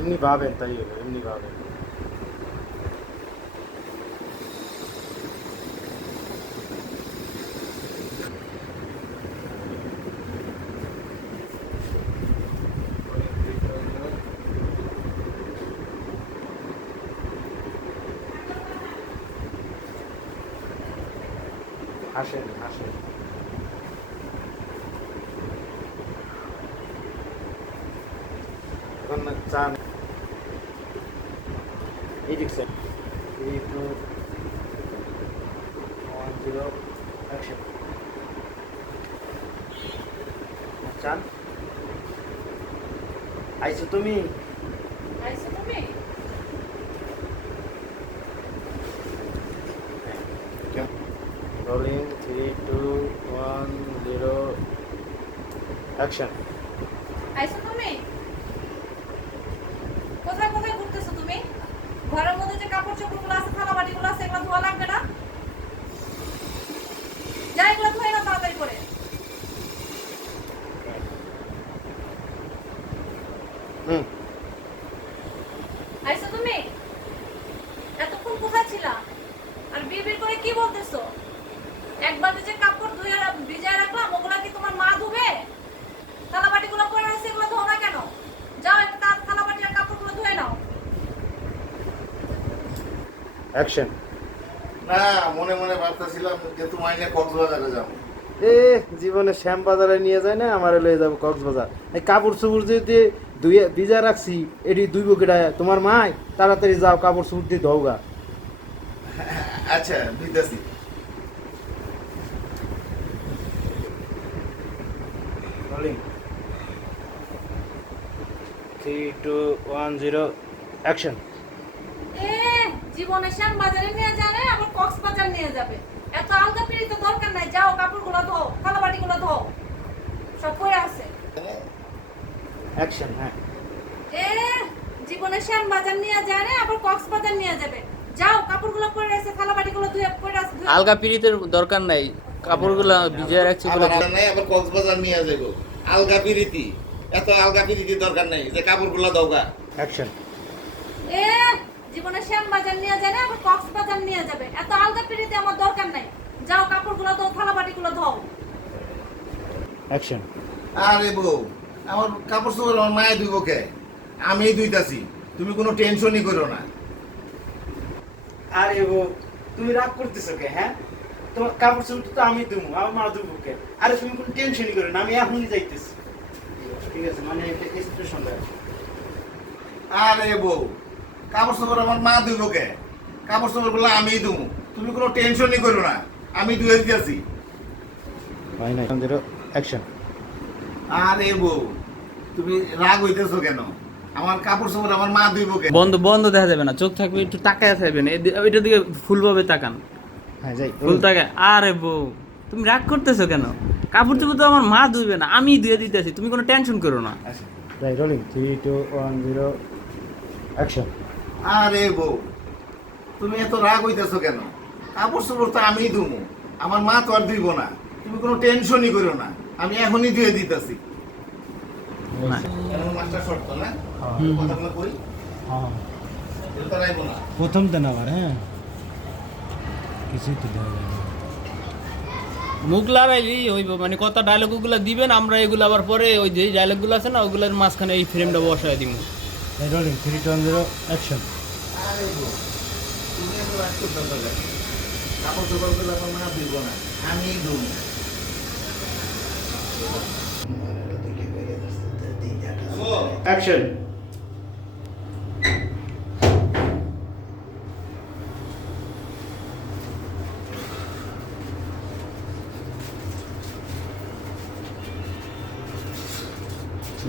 এমনি ভাবেন তাই হলো, এমনি ভাবেন। হাসেন হাসেন। এখন চান এই দেখছেন 3 2 1 0 অ্যাকশন। চান আইছো তুমি? Rolling 3 2 1 0 action. আইছো তুমি? কোথায় কোথায় ঘুরতেছো তুমি? ঘরের মধ্যে যে কাপড় চোপড়গুলো আছে, থালা বাটিগুলো আছে, এগুলো ধোয়া লাগবে না? যা এগুলো ধুয়ে নাও তাড়াতাড়ি করে। আইছো তুমি? এতক্ষণ কোথায় ছিলা? আর বিড়বিড় করে কি বলতেছো? একবার যে কাপড় ধুয়ে ভিজায় রাখলাম, ওগুলা কি তোমার মা ধুবে? থালা বাটিগুলো পড়ে রয়েছে, এগুলো ধোও না কেন? যাও একটা থালা বাটি আর কাপড়গুলো ধুয়ে নাও। অ্যাকশন। না, মনে মনে ভাবতেছিলাম যে তোমায় নিয়ে কক্সবাজারে যাবো। এ জীবনে শ্যাম বাজারে নিয়ে যায় না, আমারে লয়ে যাবো কক্সবাজার। এই কাপড় চোপড় যদি ধুয়ে ভিজা রাখছি, এটি দুই বকেটায় তোমার মাই, তাড়াতাড়ি যাও কাপড় চোপড় দিয়ে ধোগা। আচ্ছা, বুঝতেছি। Rolling 3 2 1 0 action. এ জীবনে শ্যাম বাজারে নিয়ে যাবে, আবার কক্সবাজার নিয়ে যাবে। এত আলগা পিড়িতে দরকার নাই। যাও কাপড়গুলো ধো, থালা বাটিগুলো ধো, সব পড়ে আছে। অ্যাকশন। হ্যাঁ এ জীবনে শ্যাম বাজার নিয়ে যাবে, আবার কক্সবাজার নিয়ে যাবে। যাও কাপড়গুলো পড়ে আছে, থালা বাটিগুলো ধুয়ে পড়ে আছে। আলগা পিরিতের দরকার নাই, কাপড়গুলো ভিজিয়ে রাখছি বলে আবার নাই, আবার কক্সবাজার নিয়ে যাবো। আলগা পিরিতি, এত আলগা পিরিতি দরকার নাই, যে কাপড়গুলো দাওগা। অ্যাকশন। এ জীবনে শ্যাম বাজার নিয়ে যাবে, আবার কক্সবাজার নিয়ে যাবে। এত আলগা পিড়িতে আমার দরকার নাই। যাও কাপড়গুলো ধো, থালা বাটিগুলো ধো। অ্যাকশন। আরে বউ, আমার কাপড় চোপড় আমার মায়ে ধুইব কে? আমি ধুইতাছি, তুমি কোনো টেনশনই করো না। আরে ও তুমি রাগ করতেছো কে? হ্যাঁ, তোমার কাপড় চোপড় তো আমি দেবো, আমার মা দেবো কে? আরে তুমি কোনো টেনশনই করো না, আমি এখনই যাইতেছি। ঠিক আছে, মানে একটা এক্সপ্রেশন দেয়। আরে বউ, কাপড় চোপড় আমার মা ধুইব কে? কাপড় চোপড় গুলো আমি ধুবো, তুমি কোনো টেনশনই করো না, আমি ধুয়ে দিতেছি। ভাই নাই 0 অ্যাকশন। আরে বউ, তুমি রাগ হইতেছো কেন? আমার কাপড় চোপড় আমার মা ধুইব কে? বন্ধ বন্ধ দেখা যাবে না, চোখ থাকবে একটু তাকায় থাকবেন, ওইটার দিকে ফুলভাবে তাকান, হ্যাঁ যাই। ফুল তাকায়। আরে বউ, তুমি রাগ করতেছো কেন? কাপড় চোপড় তো আমার মা ধুইবে না, আমি ধুয়ে দিতেছি, তুমি কোনো টেনশন করো না। আচ্ছা। যাই। Rolling 3 2 1 0 action. আরে বউ, তুমি এত রাগ হইতেছো কেন? কাপড় চোপড় তো আমি ধুবো, আমার মা তো আর ধুইব না, তুমি কোনো টেনশনই করো না, আমি এখনই ধুয়ে দিতেছি। মাস্টার শর্ট তো না? কথাগুলো কই? হ্যাঁ এটা রাইব না। প্রথম তো না আবার। হ্যাঁ কিছুই তো দেওয়া যাবে না। মুখ লড়াইলি হইব, মানে কত ডায়লগ গুলো দিবেন, আমরা এগুলো আবার পরে ওই যে ডায়লগ গুলো আছে না, ওগুলোর মাঝখানে এই ফ্রেমটা বসায় দিব। Rolling 3 2 1 0 action. আরে বউ, তুমি এত রাগ করতেছো কেন? কাপড় চোপড় গুলো আমার মা ধুইব না, আমি ধুবো। অ্যাকশন।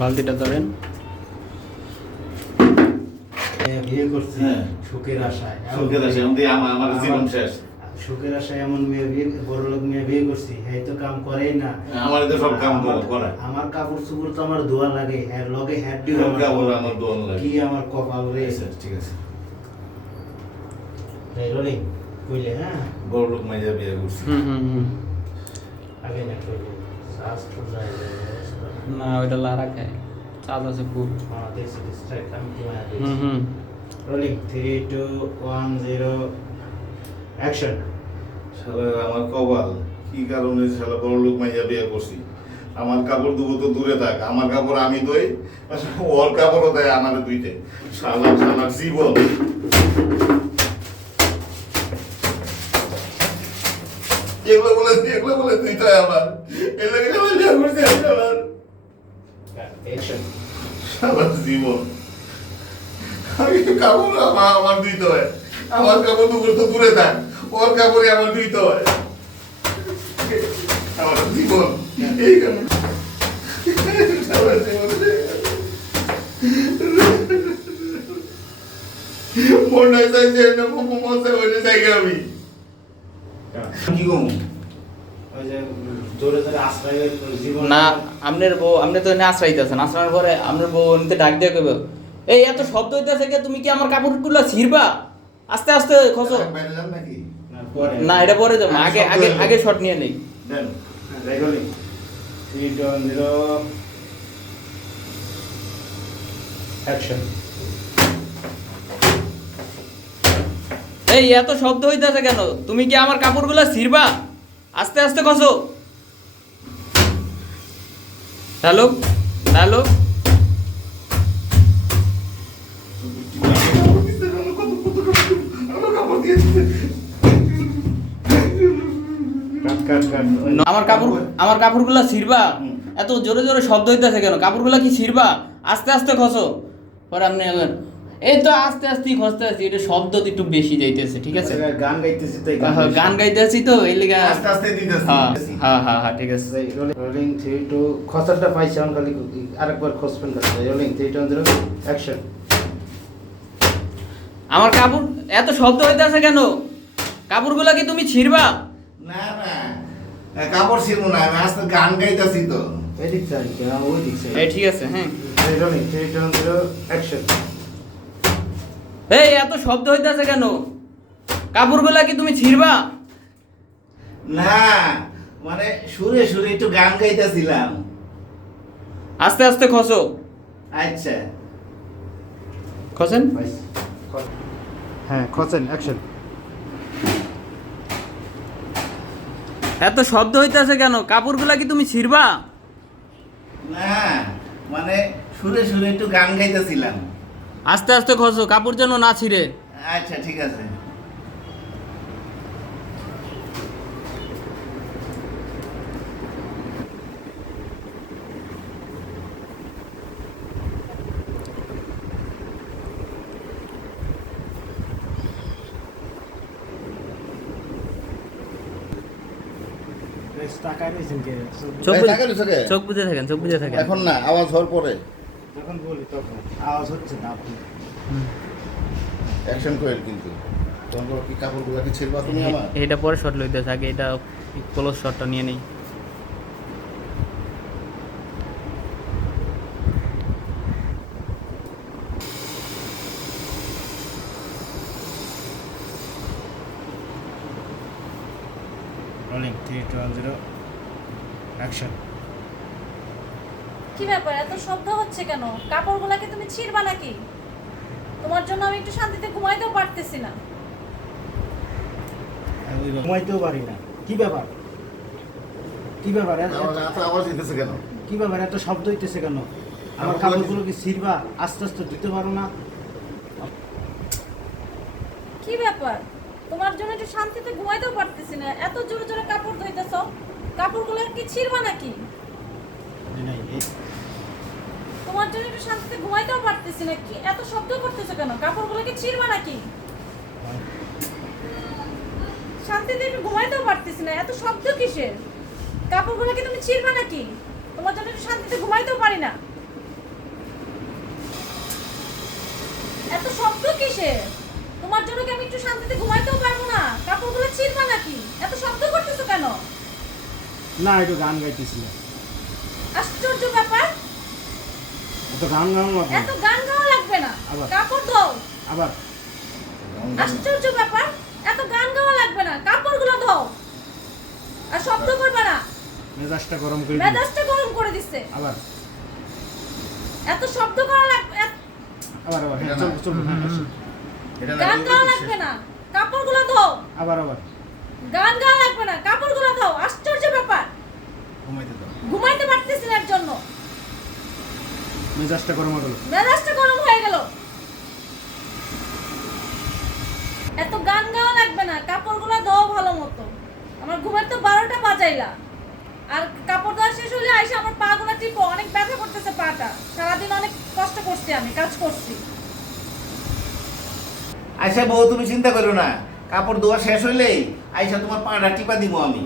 বালতিটা ধরেন। বিয়ে করছি হ্যাঁ। সুখের আশায়। সুখের আশায়, আমার জীবন শেষ। সুখের আশায় এমন মেয়ে বিয়ে, বড় লোক মেয়ে বিয়ে করছি, এই তো কাম করেই না। আমার তো সব কাম করে। আমার কাপড় চোপড় তো আমার ধোয়া লাগে, এর লগে হ্যাড দিও সব কাপড় আমার ধোয়া লাগে। কি আমার কপাল রে। ঠিক আছে। রোলিং কইলে। হ্যাঁ বড় লোক মাইয়া বিয়ে করছি। আগে না কইলে শ্বাস তো যায়। না ওইটা লারা খায়। চার্জ আছে খুব। হ্যাঁ দেখছি রাইট, আমি কি মায়া দেখছি। হুম রোলিং 3 2 1 0 অ্যাকশন। শালা আমার কপাল, কি কারণে শালা বড় লোক মাইয়া বিয়ে করছি। আমার কাপড় ধুবো তো দূরে থাক, আমার কাপড় আমি ধুই, ওর কাপড়ও দেয় আমার ধুইতে। শালা শালা জীবন। এগুলো বলে ধুইতে হয় আমার, এগুলো বিয়ে করছি আমি আমার। অ্যাকশন। শালা জীবন, আমি কাপড় আমার ধুইতে হয়, আমার কাপড় ধুবো তো দূরে থাক, ওর কাপড়ই আমার ধুইতে হয়। আমার জীবন এই কারণে শালা জীবন। মনে চাইছে না মনে হয়ে জায়গা আমি কি কম ওই যে জোরে জোরে আশ্রয়ের জীবন না, আপনার বউ, আপনি তো এনে আশ্রাইতেছেন, আশ্রানোর পরে আপনার বউ নিতে ডাক দিয়ে কইব, এই এত শব্দ হইতেছে কে, তুমি কি আমার কাপড়গুলো ছিড়বা? আস্তে আস্তে খসো। বাইরে যান নাকি? পরে না, এটা পরে যাবো, আগে আগে আগে শট নিয়ে নেই। দেন রোলিং 3 2 1 0 অ্যাকশন। এই এত শব্দ হইতেছে কেন, তুমি কি আমার কাপড়গুলো ছিড়বা? আস্তে আস্তে খসো। হ্যালো হ্যালো, আমার কাপড় দিয়ে দিতে। কাট কাট কাট। আমার কাপড়গুলো ছিড়বা? এত জোরে জোরে শব্দ হইতেছে কেন, কাপড়গুলো কি ছিড়বা? আস্তে আস্তে খসো। পরে আপনি এই তো আস্তে আস্তেই খসতে আছি, এটা শব্দ তো একটু বেশি যাইতেছে, ঠিক আছে? গান গাইতেছি তাই গান গাইতে আছি তো এই লেগে। আস্তে আস্তে দিতেছি। হ্যাঁ হ্যাঁ হ্যাঁ ঠিক আছে। রোলিং 3 2 খসরটা পাইছি অন খালি আরেকবার খসবেন করতে। Rolling 3 2 1 0 action. আমার কাপড় এত শব্দ হইতেছে কেন, কাপড়গুলো কি তুমি ছিড়বা? না না, কাপড় ছিল না, আমি আস্তে গান গাইতেছি তো। এদিক চাই কি ওই দিক চাই। এই ঠিক আছে, হ্যাঁ। Rolling 3 2 1 0 action. এই এত শব্দ হইতেছে কেন, কাপড়গুলো কি তুমি ছিড়বা? না মানে সুরে সুরে একটু গান গাইতেছিলাম। আস্তে আস্তে খসো। আচ্ছা খসেন। পাইছি। হ্যাঁ খসেন অ্যাকশন। এত শব্দ হইতেছে কেন, কাপড়গুলো কি তুমি ছিড়বা? না মানে সুরে সুরে একটু গান গাইতেছিলাম। আস্তে আস্তে খসো, কাপড় যেন না ছিঁড়ে। আচ্ছা ঠিক আছে। টাকায় রয়েছেন কে? চোখ এই বুজে- টাকা রয়েছে কে? চোখ বুঝে থাকেন, চোখ বুঝে থাকেন। এখন না, আওয়াজ হওয়ার পরে যখন বলি তখন আওয়াজ হচ্ছে না আপনি। অ্যাকশন করেন কিন্তু তোমার কি কাপড়গুলো কি ছিড়বা তুমি আমার? এটা পরে শট লইতেছে, আগে এটা ক্লোজ শটটা নিয়ে নেই। Rolling 3 2 1 0 action. কি ব্যাপার, এত শব্দ হচ্ছে কেন? কাপড়গুলো কি তুমি ছিড়বা নাকি? তোমার জন্য আমি একটু শান্তিতে ঘুমাইতেও পারতেছি না। ঘুমাইতেও পারি না। কি ব্যাপার? কি ব্যাপার? আওয়াজ দিতেছে কেন? কি ব্যাপার এত শব্দ হইতেছে কেন? আমার কাপড়গুলো কি ছিড়বা? আস্তে আস্তে দিতে পারো না? কি ব্যাপার, তোমার জন্য একটু শান্তিতে ঘুমাইতেও পারতেছি না, এত জোরে জোরে কাপড় ধুইতেছো, কাপড়গুলো কি ছিড়বা নাকি? তোমার জন্য একটু শান্তিতে ঘুমাইতেও পারতেছি না, কি এত শব্দ করতেছো কেন? কাপড়গুলো কি ছিড়বা নাকি? শান্তিতে একটু ঘুমাইতেও পারতেছি না, এত শব্দ কিসের? কাপড়গুলো কি তুমি ছিড়বা নাকি? তোমার জন্য একটু শান্তিতে ঘুমাইতেও পারি না, এত শব্দ কিসের? তোমার জন্য কি আমি একটু শান্তিতে ঘুমাইতেও পারবো না? কাপড়গুলো ছিড়বা নাকি? এত শব্দ করতেছো কেন? না একটু গান গাইতেছিলাম। আশ্চর্য ব্যাপার, এত গান গান লাগবে এত গান গাওয়া লাগবে না, আবার? কাপড় দাও। আবার আশ্চর্য ব্যাপার, এত গান গাওয়া লাগবে না, কাপড়গুলো দাও। আর শব্দ করবে না, মেজাজটা গরম করে দিই। মেজাজটা গরম করে দিচ্ছে। আবার এত শব্দ করা লাগবে আবার আবার হ্যাঁ, এটা না। চলবে চলবে হ্যাঁ, আসো। এটা গান গাওয়া লাগবে না, কাপড়গুলো ধোও। আবার আবার গান গাওয়া লাগবে না, কাপড়গুলো ধোও। আশ্চর্য ব্যাপার, ঘুমাইতে দাও। ঘুমাইতে পারতেছি না এর জন্য। মেজাজটা গরম হয়ে গেল। মেজাজটা গরম হয়ে গেল। এত গান গাওয়া লাগবে না, কাপড়গুলো ধোও ভালো মতো। আমার ঘুমের তো 12টা বাজাইলা, আর কাপড় ধোয়া শেষ হলে আইসা আমার পা গুলো টিপো, অনেক ব্যথা করতেছে পাটা। সারাদিন অনেক কষ্ট করছি, আমি কাজ করছি। আচ্ছা বউ, তুমি চিন্তা করো না, কাপড় ধোয়া শেষ হইলেই আইসা তোমার পাটা টিপা দিব আমি।